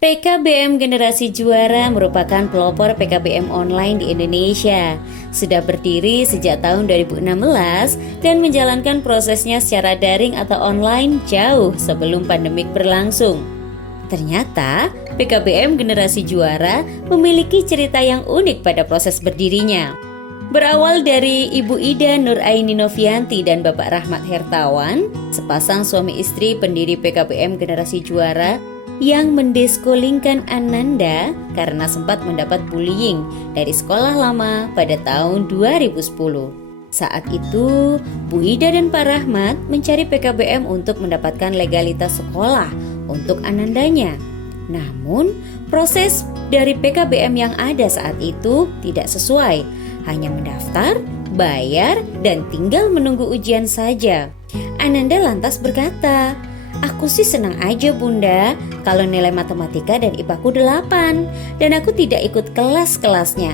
PKBM Generasi Juara merupakan pelopor PKBM online di Indonesia. Sudah berdiri sejak tahun 2016 dan menjalankan prosesnya secara daring atau online jauh sebelum pandemik berlangsung. Ternyata PKBM Generasi Juara memiliki cerita yang unik pada proses berdirinya. Berawal dari Ibu Ida Nuraini Novianti dan Bapak Rahmat Hertawan, sepasang suami istri pendiri PKBM Generasi Juara yang mendeskolingkan Ananda karena sempat mendapat bullying dari sekolah lama pada tahun 2010. Saat itu, Bu Ida dan Pak Rahmat mencari PKBM untuk mendapatkan legalitas sekolah untuk Anandanya. Namun, proses dari PKBM yang ada saat itu tidak sesuai, hanya mendaftar, bayar, dan tinggal menunggu ujian saja. Ananda lantas berkata, "Aku sih senang aja Bunda, kalau nilai matematika dan IPA-ku 8 dan aku tidak ikut kelas-kelasnya.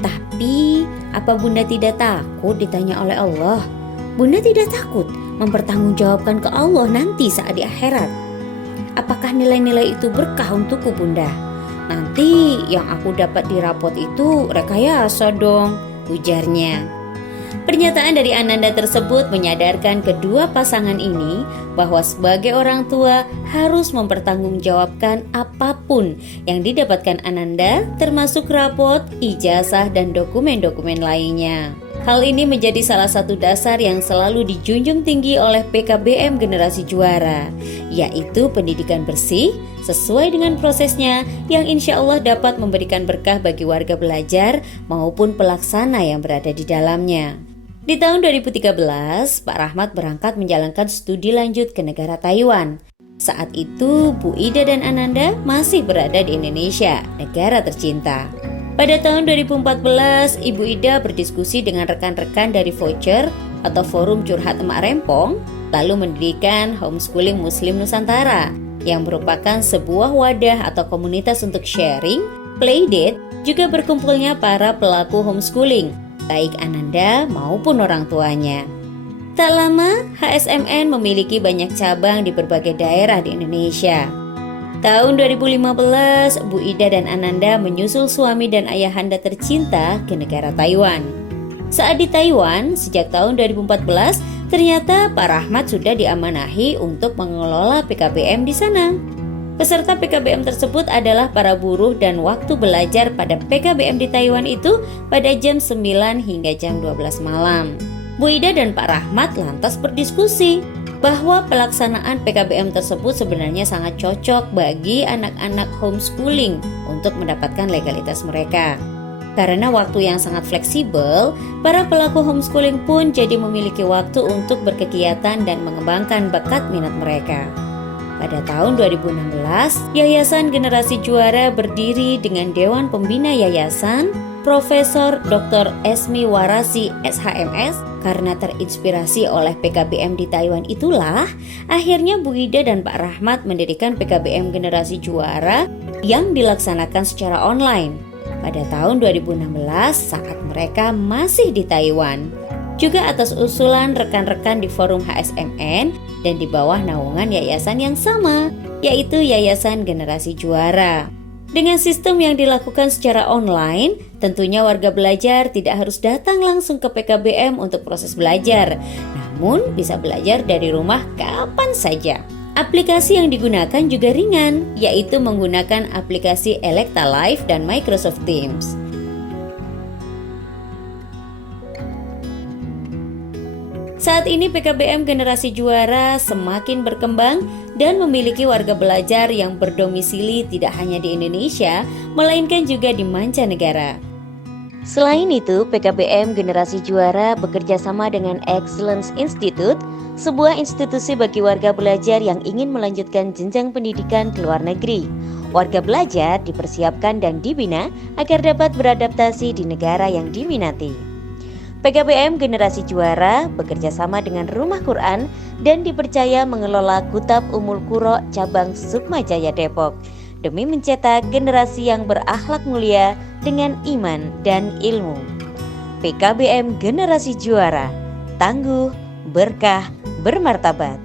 Tapi, apa Bunda tidak takut ditanya oleh Allah? Bunda tidak takut mempertanggungjawabkan ke Allah nanti saat di akhirat? Apakah nilai-nilai itu berkah untukku Bunda? Nanti yang aku dapat di rapot itu rekayasa dong," ujarnya. Pernyataan dari Ananda tersebut menyadarkan kedua pasangan ini bahwa sebagai orang tua harus mempertanggungjawabkan apapun yang didapatkan Ananda, termasuk rapot, ijazah, dan dokumen-dokumen lainnya. Hal ini menjadi salah satu dasar yang selalu dijunjung tinggi oleh PKBM Generasi Juara, yaitu pendidikan bersih sesuai dengan prosesnya yang insya Allah dapat memberikan berkah bagi warga belajar maupun pelaksana yang berada di dalamnya. Di tahun 2013, Pak Rahmat berangkat menjalankan studi lanjut ke negara Taiwan. Saat itu, Bu Ida dan Ananda masih berada di Indonesia, negara tercinta. Pada tahun 2014, Ibu Ida berdiskusi dengan rekan-rekan dari Voucher atau Forum Curhat Emak Rempong, lalu mendirikan Homeschooling Muslim Nusantara, yang merupakan sebuah wadah atau komunitas untuk sharing, playdate, juga berkumpulnya para pelaku homeschooling, baik Ananda maupun orang tuanya. Tak lama, HSMN memiliki banyak cabang di berbagai daerah di Indonesia. Tahun 2015, Bu Ida dan Ananda menyusul suami dan ayahanda tercinta ke negara Taiwan. Saat di Taiwan, sejak tahun 2014, ternyata Pak Rahmat sudah diamanahi untuk mengelola PKBM di sana. Peserta PKBM tersebut adalah para buruh dan waktu belajar pada PKBM di Taiwan itu pada jam 9 hingga jam 12 malam. Bu Ida dan Pak Rahmat lantas berdiskusi bahwa pelaksanaan PKBM tersebut sebenarnya sangat cocok bagi anak-anak homeschooling untuk mendapatkan legalitas mereka. Karena waktu yang sangat fleksibel, para pelaku homeschooling pun jadi memiliki waktu untuk berkegiatan dan mengembangkan bakat minat mereka. Pada tahun 2016, Yayasan Generasi Juara berdiri dengan Dewan Pembina Yayasan, Profesor Dr. Esmi Warasi SHMS. Karena terinspirasi oleh PKBM di Taiwan itulah, akhirnya Bu Ida dan Pak Rahmat mendirikan PKBM Generasi Juara yang dilaksanakan secara online pada tahun 2016 saat mereka masih di Taiwan. Juga atas usulan rekan-rekan di forum HSMN dan di bawah naungan yayasan yang sama, yaitu Yayasan Generasi Juara. Dengan sistem yang dilakukan secara online, tentunya warga belajar tidak harus datang langsung ke PKBM untuk proses belajar, namun bisa belajar dari rumah kapan saja. Aplikasi yang digunakan juga ringan, yaitu menggunakan aplikasi Elekta Live dan Microsoft Teams. Saat ini PKBM Generasi Juara semakin berkembang dan memiliki warga belajar yang berdomisili tidak hanya di Indonesia, melainkan juga di mancanegara. Selain itu, PKBM Generasi Juara bekerja sama dengan Excellence Institute, sebuah institusi bagi warga belajar yang ingin melanjutkan jenjang pendidikan ke luar negeri. Warga belajar dipersiapkan dan dibina agar dapat beradaptasi di negara yang diminati. PKBM Generasi Juara bekerja sama dengan Rumah Quran dan dipercaya mengelola Kutab Ummul Qura cabang Sukma Jaya Depok demi mencetak generasi yang berakhlak mulia dengan iman dan ilmu. PKBM Generasi Juara, tangguh, berkah, bermartabat.